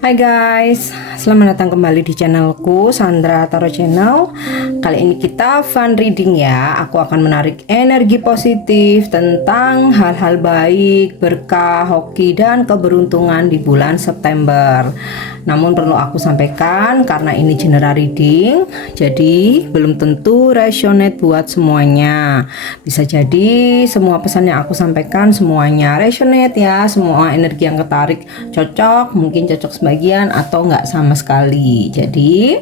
Hai guys, selamat datang kembali di channelku Sandra Tarot Channel. Kali ini kita fun reading ya. Aku akan menarik energi positif tentang hal-hal baik, berkah, hoki, dan keberuntungan di bulan September. Namun perlu aku sampaikan karena ini general reading, jadi belum tentu resonate buat semuanya. Bisa jadi semua pesan yang aku sampaikan semuanya resonate ya, semua energi yang ketarik cocok, mungkin cocok sebagian atau nggak sama sekali. Jadi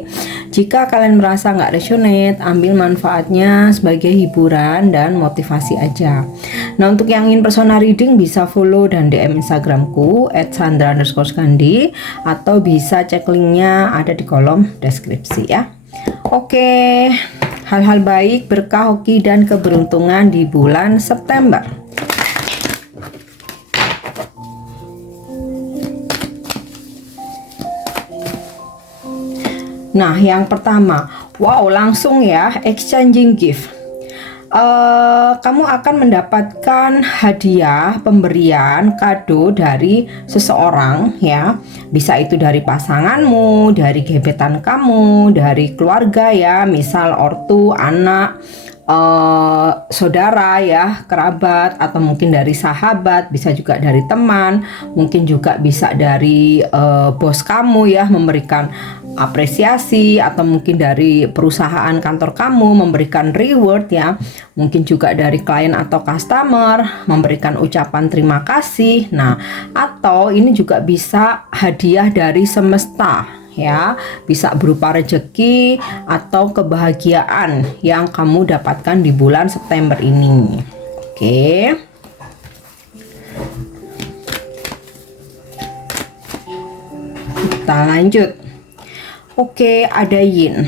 jika kalian merasa nggak resonate, ambil manfaatnya sebagai hiburan dan motivasi aja. Nah, untuk yang ingin personal reading bisa follow dan DM Instagramku @sandra_skandi atau bisa cek linknya ada di kolom deskripsi ya. Oke, hal-hal baik, berkah, hoki, dan keberuntungan di bulan September. Nah, yang pertama, wow, langsung ya, exchanging gift. Kamu akan mendapatkan hadiah, pemberian, kado dari seseorang ya. Bisa itu dari pasanganmu, dari gebetan kamu, dari keluarga ya, misal ortu, anak, saudara ya, kerabat, atau mungkin dari sahabat, bisa juga dari teman, mungkin juga bisa dari bos kamu ya, memberikan apresiasi, atau mungkin dari perusahaan kantor kamu memberikan reward ya, mungkin juga dari klien atau customer memberikan ucapan terima kasih. Nah, atau ini juga bisa hadiah dari semesta ya, bisa berupa rezeki atau kebahagiaan yang kamu dapatkan di bulan September ini. Oke, kita lanjut. Oke, ada yin,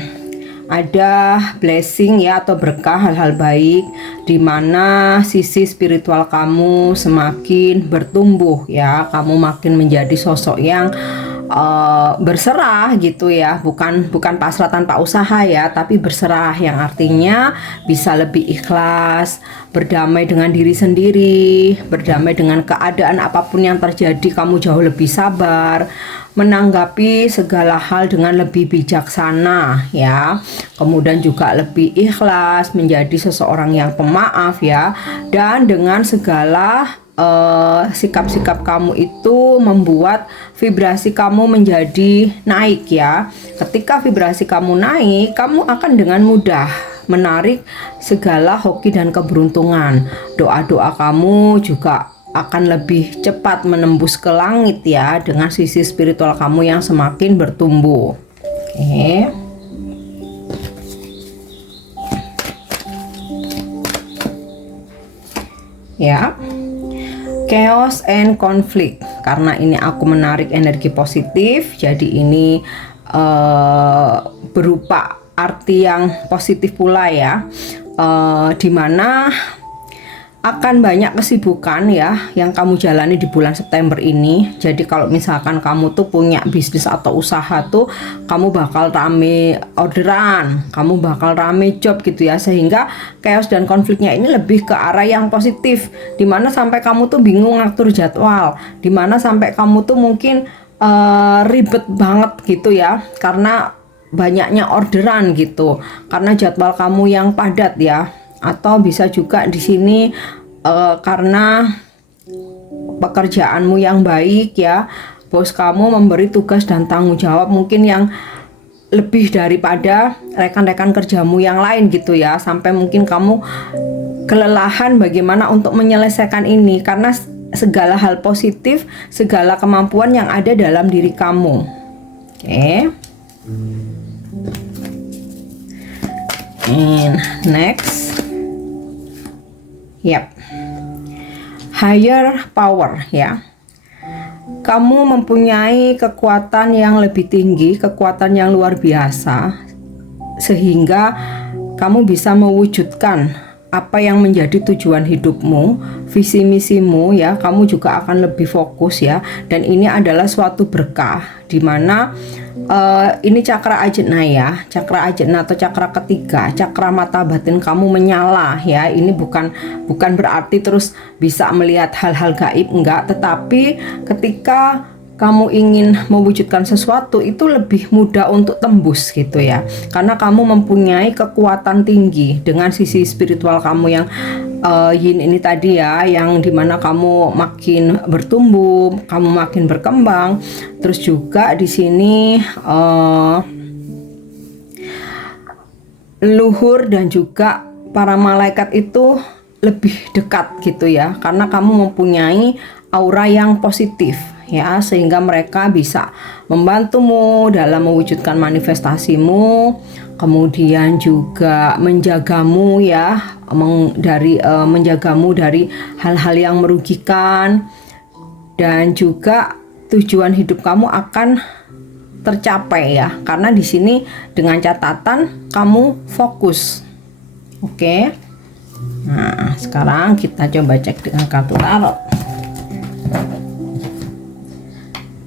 ada blessing ya, atau berkah, hal-hal baik di mana sisi spiritual kamu semakin bertumbuh ya, kamu makin menjadi sosok yang berserah gitu ya, bukan pasrah tanpa usaha ya, tapi berserah yang artinya bisa lebih ikhlas, berdamai dengan diri sendiri, berdamai dengan keadaan apapun yang terjadi. Kamu jauh lebih sabar, menanggapi segala hal dengan lebih bijaksana ya, kemudian juga lebih ikhlas, menjadi seseorang yang pemaaf ya, dan dengan segala sikap-sikap kamu itu membuat vibrasi kamu menjadi naik ya. Ketika vibrasi kamu naik, kamu akan dengan mudah menarik segala hoki dan keberuntungan. Doa-doa kamu juga akan lebih cepat menembus ke langit ya, dengan sisi spiritual kamu yang semakin bertumbuh. Oke. Ya. Chaos and conflict, karena ini aku menarik energi positif, jadi ini berupa arti yang positif pula ya, dimana akan banyak kesibukan ya yang kamu jalani di bulan September ini. Jadi kalau misalkan kamu tuh punya bisnis atau usaha tuh, kamu bakal rame orderan, kamu bakal rame job gitu ya, sehingga chaos dan konfliknya ini lebih ke arah yang positif, dimana sampai kamu tuh bingung ngatur jadwal, dimana sampai kamu tuh mungkin ribet banget gitu ya, karena banyaknya orderan gitu, karena jadwal kamu yang padat ya. Atau bisa juga di sini karena pekerjaanmu yang baik ya, bos kamu memberi tugas dan tanggung jawab mungkin yang lebih daripada rekan-rekan kerjamu yang lain gitu ya, sampai mungkin kamu kelelahan bagaimana untuk menyelesaikan ini, karena segala hal positif, segala kemampuan yang ada dalam diri kamu. Oke. And next, yep, higher power ya. Kamu mempunyai kekuatan yang lebih tinggi, kekuatan yang luar biasa, sehingga kamu bisa mewujudkan apa yang menjadi tujuan hidupmu, visi misimu ya. Kamu juga akan lebih fokus ya, dan ini adalah suatu berkah di mana ini cakra ajna ya, cakra ajna atau cakra ketiga, cakra mata batin kamu menyala ya. Ini bukan berarti terus bisa melihat hal-hal gaib, enggak, tetapi ketika kamu ingin mewujudkan sesuatu itu lebih mudah untuk tembus gitu ya, karena kamu mempunyai kekuatan tinggi dengan sisi spiritual kamu yang yin ini tadi ya, yang dimana kamu makin bertumbuh, kamu makin berkembang. Terus juga di sini leluhur dan juga para malaikat itu lebih dekat gitu ya, karena kamu mempunyai aura yang positif ya, sehingga mereka bisa membantumu dalam mewujudkan manifestasimu, kemudian juga menjagamu ya, menjagamu dari hal-hal yang merugikan, dan juga tujuan hidup kamu akan tercapai ya, karena di sini dengan catatan kamu fokus. Oke. Nah, sekarang kita coba cek dengan kartu tarot.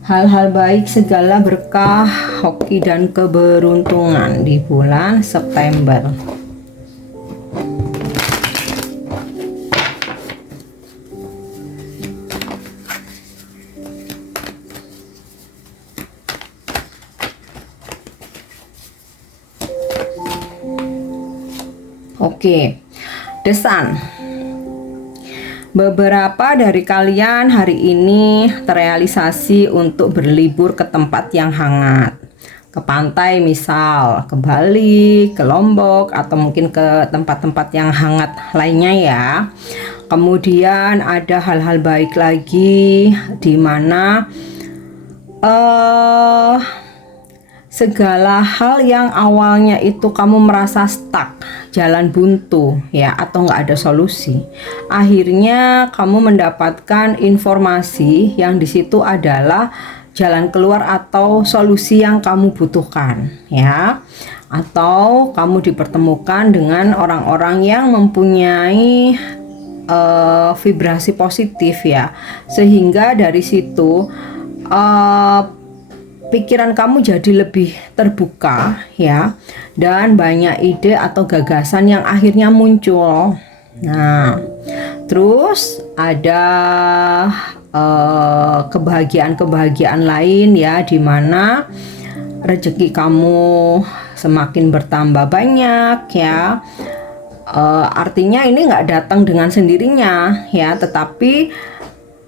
Hal-hal baik, segala berkah, hoki dan keberuntungan di bulan September. Oke, The Sun. Beberapa dari kalian hari ini terrealisasi untuk berlibur ke tempat yang hangat, ke pantai misal, ke Bali, ke Lombok, atau mungkin ke tempat-tempat yang hangat lainnya ya. Kemudian ada hal-hal baik lagi di mana segala hal yang awalnya itu kamu merasa stuck, jalan buntu ya, atau nggak ada solusi, akhirnya kamu mendapatkan informasi yang di situ adalah jalan keluar atau solusi yang kamu butuhkan ya, atau kamu dipertemukan dengan orang-orang yang mempunyai vibrasi positif ya, sehingga dari situ pikiran kamu jadi lebih terbuka ya, dan banyak ide atau gagasan yang akhirnya muncul. Nah, terus ada kebahagiaan-kebahagiaan lain ya, dimana rezeki kamu semakin bertambah banyak ya. Artinya ini nggak datang dengan sendirinya ya, tetapi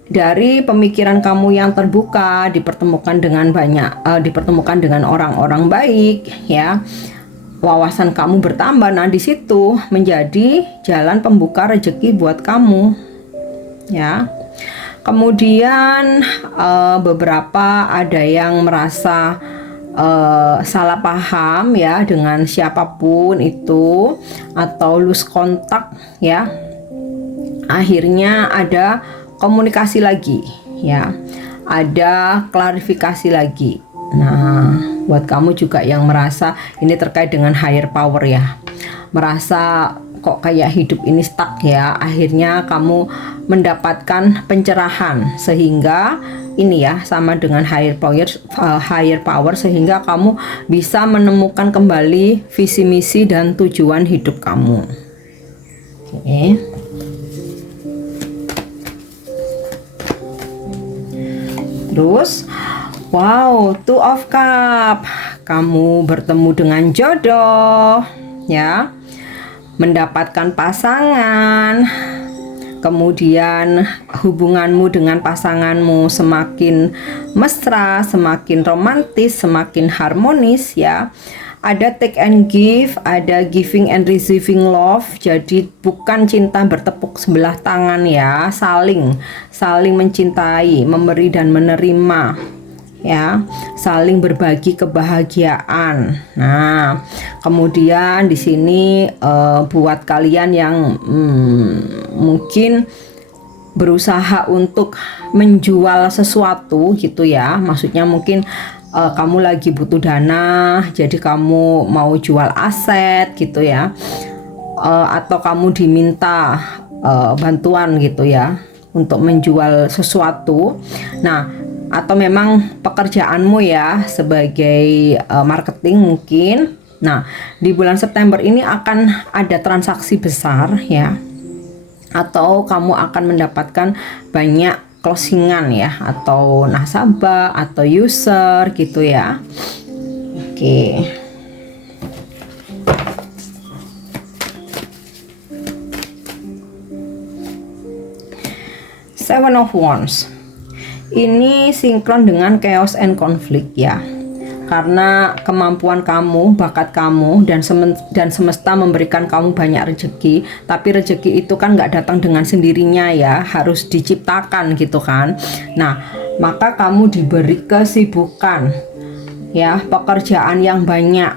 dari pemikiran kamu yang terbuka, dipertemukan dengan orang-orang baik ya, wawasan kamu bertambah. Nah, di situ menjadi jalan pembuka rezeki buat kamu ya. Kemudian beberapa ada yang merasa salah paham ya dengan siapapun itu, atau lose kontak ya, akhirnya ada komunikasi lagi ya, ada klarifikasi lagi. Nah, buat kamu juga yang merasa ini terkait dengan higher power ya, merasa kok kayak hidup ini stuck ya, akhirnya kamu mendapatkan pencerahan, sehingga ini ya sama dengan higher power, sehingga kamu bisa menemukan kembali visi misi dan tujuan hidup kamu. Oke. Terus, wow, Two of Cup, kamu bertemu dengan jodoh ya, mendapatkan pasangan, kemudian hubunganmu dengan pasanganmu semakin mesra, semakin romantis, semakin harmonis ya. Ada take and give, ada giving and receiving love. Jadi bukan cinta bertepuk sebelah tangan ya, saling mencintai, memberi dan menerima ya, saling berbagi kebahagiaan. Nah, kemudian di sini buat kalian yang mungkin berusaha untuk menjual sesuatu gitu ya, maksudnya mungkin kamu lagi butuh dana, jadi kamu mau jual aset gitu ya, atau kamu diminta bantuan gitu ya untuk menjual sesuatu. Nah, atau memang pekerjaanmu ya sebagai marketing mungkin. Nah, di bulan September ini akan ada transaksi besar ya, atau kamu akan mendapatkan banyak closingan ya, atau nasabah atau user gitu ya. Oke. Seven of Wands ini sinkron dengan chaos and conflict ya, karena kemampuan kamu, bakat kamu, dan semesta memberikan kamu banyak rezeki, tapi rezeki itu kan nggak datang dengan sendirinya ya, harus diciptakan gitu kan. Nah, maka kamu diberi kesibukan ya, pekerjaan yang banyak,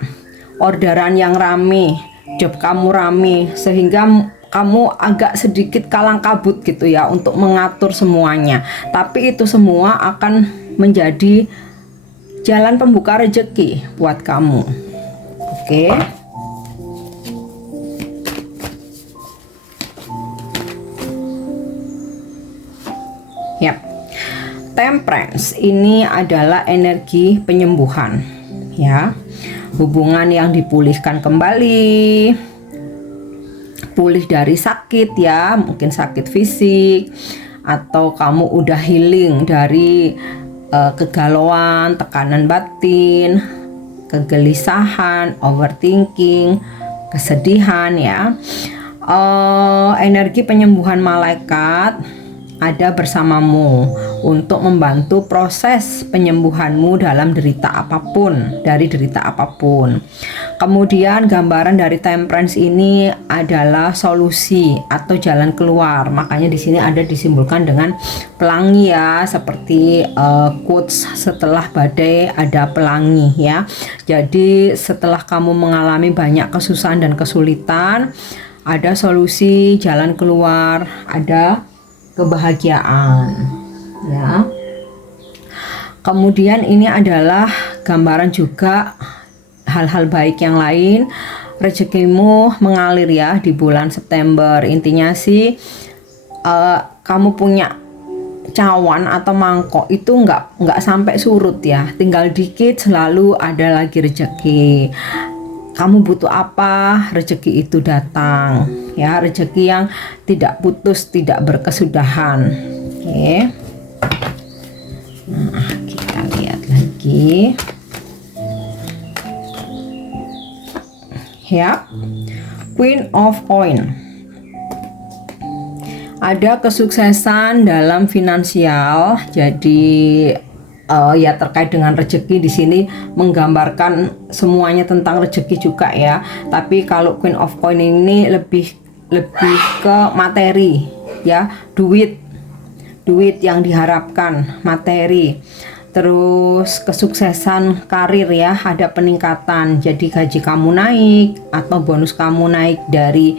orderan yang rame, job kamu rame, sehingga kamu agak sedikit kalang kabut gitu ya untuk mengatur semuanya. Tapi itu semua akan menjadi jalan pembuka rezeki buat kamu. Oke. Yap. Temperance ini adalah energi penyembuhan ya. Hubungan yang dipulihkan kembali, pulih dari sakit ya, mungkin sakit fisik, atau kamu udah healing dari kegalauan, tekanan batin, kegelisahan, overthinking, kesedihan ya. Energi penyembuhan malaikat ada bersamamu untuk membantu proses penyembuhanmu dalam derita apapun, dari derita apapun. Kemudian gambaran dari temperance ini adalah solusi atau jalan keluar. Makanya di sini ada disimbolkan dengan pelangi ya, seperti quotes, setelah badai ada pelangi ya. Jadi setelah kamu mengalami banyak kesusahan dan kesulitan, ada solusi, jalan keluar, ada kebahagiaan ya. Kemudian ini adalah gambaran juga hal-hal baik yang lain, rezekimu mengalir ya di bulan September. Intinya sih kamu punya cawan atau mangkok itu nggak sampai surut ya, tinggal dikit selalu ada lagi rezeki. Kamu butuh apa, rezeki itu datang ya, rezeki yang tidak putus, tidak berkesudahan. Oke. Nah, kita lihat lagi ya. Queen of Coin, ada kesuksesan dalam finansial. Jadi ya terkait dengan rezeki, di sini menggambarkan semuanya tentang rezeki juga ya. Tapi kalau Queen of Coin ini lebih ke materi ya, duit yang diharapkan, materi. Terus kesuksesan karir ya, ada peningkatan. Jadi gaji kamu naik atau bonus kamu naik dari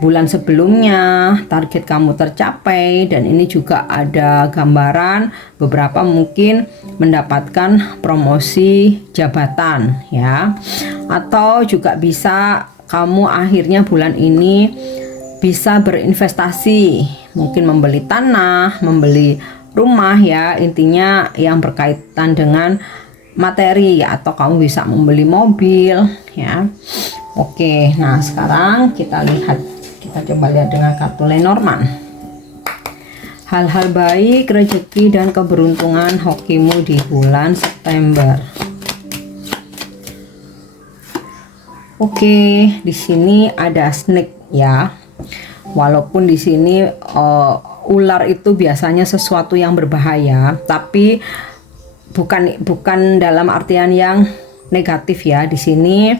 bulan sebelumnya, target kamu tercapai. Dan ini juga ada gambaran beberapa mungkin mendapatkan promosi jabatan ya, atau juga bisa kamu akhirnya bulan ini bisa berinvestasi, mungkin membeli tanah, membeli rumah ya, intinya yang berkaitan dengan materi, atau kamu bisa membeli mobil ya. Oke, nah sekarang kita coba lihat dengan kartu Lenormand. Hal-hal baik, rezeki dan keberuntungan hokimu di bulan September. Oke, di sini ada snake ya. Walaupun di sini ular itu biasanya sesuatu yang berbahaya, tapi bukan dalam artian yang negatif ya. Di sini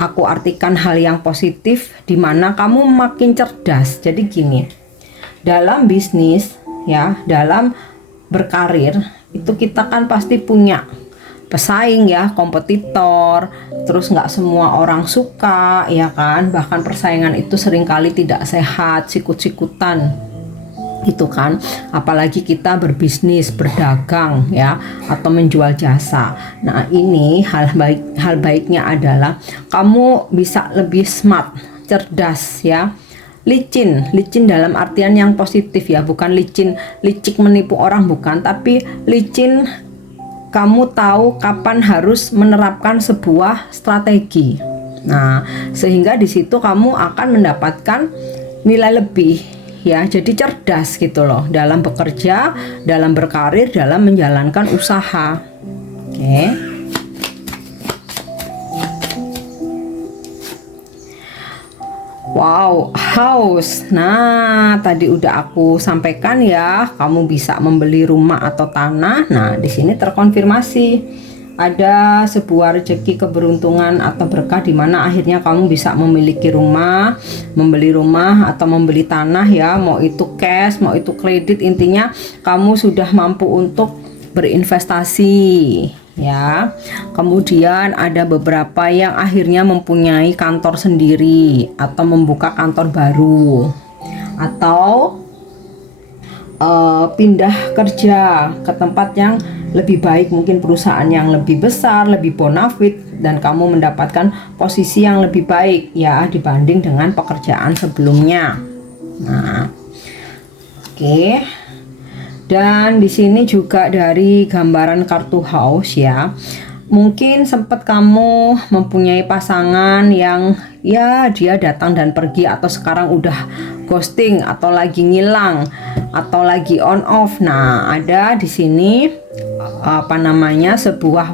aku artikan hal yang positif, di mana kamu makin cerdas. Jadi gini, dalam bisnis ya, dalam berkarir itu kita kan pasti punya pesaing ya, kompetitor, terus nggak semua orang suka ya kan, bahkan persaingan itu seringkali tidak sehat, sikut-sikutan itu kan, apalagi kita berbisnis, berdagang ya, atau menjual jasa. Nah ini hal baiknya adalah kamu bisa lebih smart, cerdas ya, licin dalam artian yang positif ya, bukan licik menipu orang, bukan, tapi licin kamu tahu kapan harus menerapkan sebuah strategi. Nah sehingga di situ kamu akan mendapatkan nilai lebih ya, jadi cerdas gitu loh dalam bekerja, dalam berkarir, dalam menjalankan usaha. Oke. Wow, house. Nah, tadi udah aku sampaikan ya, kamu bisa membeli rumah atau tanah. Nah, di sini terkonfirmasi ada sebuah rezeki, keberuntungan atau berkah di mana akhirnya kamu bisa memiliki rumah, membeli rumah atau membeli tanah ya, mau itu cash, mau itu kredit, intinya kamu sudah mampu untuk berinvestasi ya. Kemudian ada beberapa yang akhirnya mempunyai kantor sendiri atau membuka kantor baru atau pindah kerja ke tempat yang lebih baik, mungkin perusahaan yang lebih besar, lebih bonafit, dan kamu mendapatkan posisi yang lebih baik ya dibanding dengan pekerjaan sebelumnya. Nah, oke. Dan di sini juga dari gambaran kartu house ya, mungkin sempat kamu mempunyai pasangan yang ya dia datang dan pergi, atau sekarang udah ghosting, atau lagi ngilang, atau lagi on off. Nah, ada di sini sebuah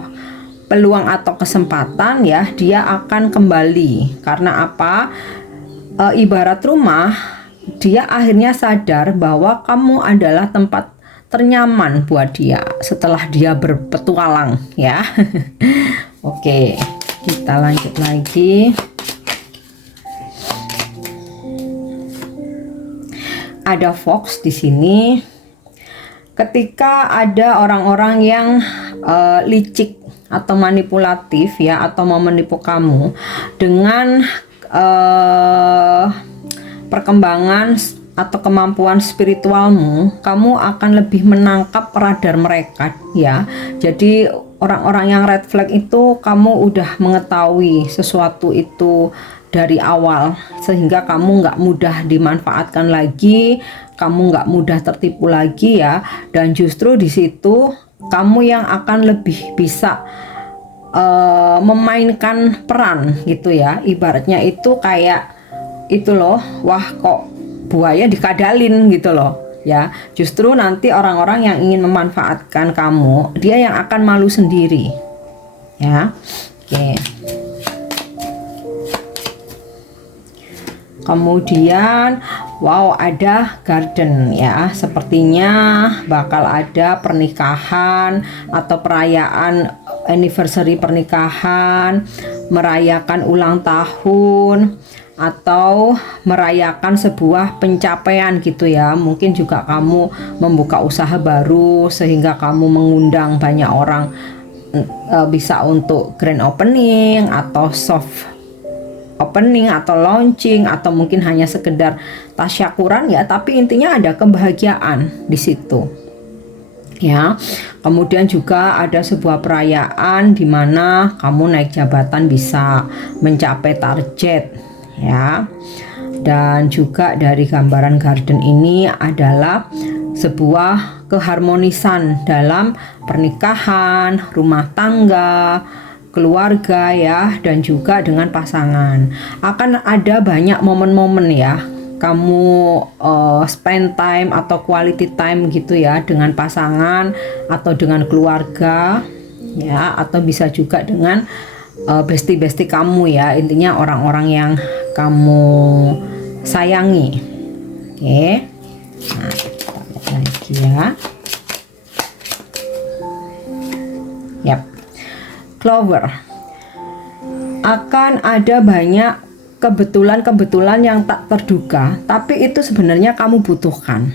peluang atau kesempatan ya, dia akan kembali. Karena apa? Ibarat rumah, dia akhirnya sadar bahwa kamu adalah tempat ternyaman buat dia setelah dia berpetualang ya. Oke, kita lanjut lagi. Ada Fox di sini. Ketika ada orang-orang yang licik atau manipulatif ya, atau mau menipu kamu dengan perkembangan atau kemampuan spiritualmu, kamu akan lebih menangkap radar mereka ya. Jadi orang-orang yang red flag itu kamu udah mengetahui sesuatu itu dari awal, sehingga kamu nggak mudah dimanfaatkan lagi, kamu nggak mudah tertipu lagi ya. Dan justru di situ kamu yang akan lebih bisa memainkan peran gitu ya. Ibaratnya itu kayak itu loh, wah kok buaya dikadalin gitu loh ya. Justru nanti orang-orang yang ingin memanfaatkan kamu, dia yang akan malu sendiri ya. Oke. Kemudian wow, ada garden ya, sepertinya bakal ada pernikahan atau perayaan anniversary pernikahan, merayakan ulang tahun, atau merayakan sebuah pencapaian gitu ya. Mungkin juga kamu membuka usaha baru sehingga kamu mengundang banyak orang, bisa untuk grand opening atau soft opening atau launching, atau mungkin hanya sekedar tasyakuran ya, tapi intinya ada kebahagiaan di situ ya. Kemudian juga ada sebuah perayaan di mana kamu naik jabatan, bisa mencapai target ya. Dan juga dari gambaran garden ini adalah sebuah keharmonisan dalam pernikahan, rumah tangga, keluarga ya, dan juga dengan pasangan. Akan ada banyak momen-momen ya, kamu spend time atau quality time gitu ya dengan pasangan atau dengan keluarga ya, atau bisa juga dengan bestie-bestie kamu ya, intinya orang-orang yang kamu sayangi. Oke. Nah, kita lihat lagi ya. Yap. Clover. Akan ada banyak kebetulan yang tak terduga, tapi itu sebenarnya kamu butuhkan.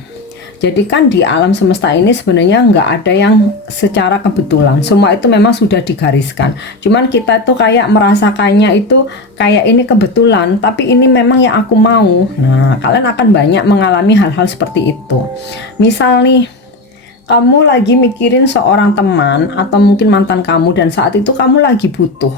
Jadi kan di alam semesta ini sebenarnya nggak ada yang secara kebetulan. Semua itu memang sudah digariskan. Cuman kita tuh kayak merasakannya itu kayak ini kebetulan, tapi ini memang yang aku mau. Nah, kalian akan banyak mengalami hal-hal seperti itu. Misal nih, kamu lagi mikirin seorang teman atau mungkin mantan kamu dan saat itu kamu lagi butuh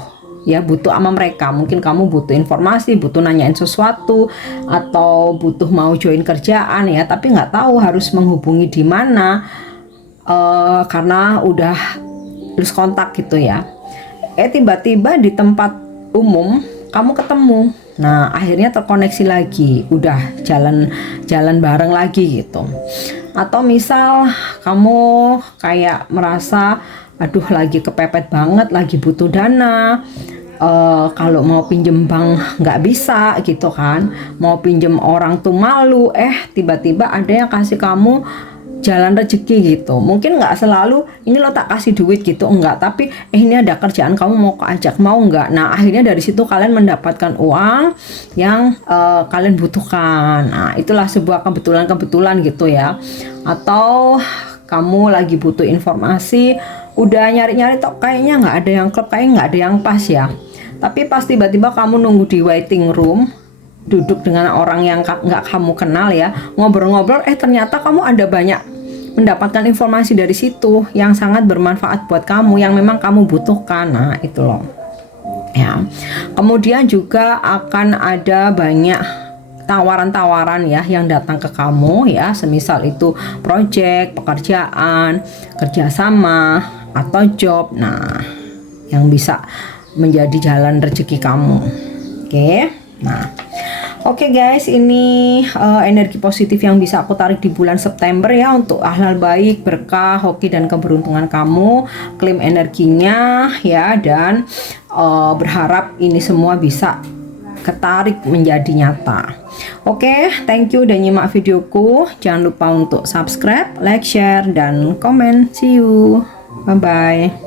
sama mereka. Mungkin kamu butuh informasi, butuh nanyain sesuatu, atau butuh mau join kerjaan ya, tapi nggak tahu harus menghubungi di mana karena udah lose kontak gitu ya. Tiba-tiba di tempat umum kamu ketemu. Nah, akhirnya terkoneksi lagi, udah jalan bareng lagi gitu. Atau misal kamu kayak merasa aduh lagi kepepet banget, lagi butuh dana, kalau mau pinjem bank nggak bisa gitu kan, mau pinjem orang tuh malu, tiba-tiba ada yang kasih kamu jalan rezeki gitu. Mungkin nggak selalu ini lo tak kasih duit gitu, enggak, tapi ini ada kerjaan kamu mau keajak, mau nggak. Nah, akhirnya dari situ kalian mendapatkan uang yang kalian butuhkan. Nah, itulah sebuah kebetulan gitu ya. Atau kamu lagi butuh informasi, udah nyari-nyari tok kayaknya nggak ada yang klop, kayaknya nggak ada yang pas ya, tapi pas tiba-tiba kamu nunggu di waiting room, duduk dengan orang yang nggak kamu kenal ya, ngobrol-ngobrol, ternyata kamu ada banyak mendapatkan informasi dari situ yang sangat bermanfaat buat kamu, yang memang kamu butuhkan. Nah, itu loh ya. Kemudian juga akan ada banyak tawaran-tawaran ya yang datang ke kamu ya, semisal itu project, pekerjaan, kerjasama, atau job. Nah, yang bisa menjadi jalan rezeki kamu. Oke guys, ini energi positif yang bisa aku tarik di bulan September ya, untuk hal-hal baik, berkah, hoki, dan keberuntungan kamu. Klaim energinya ya, dan berharap ini semua bisa ketarik menjadi nyata. Oke, thank you udah nyimak videoku. Jangan lupa untuk subscribe, like, share, dan komen. See you. Bye bye.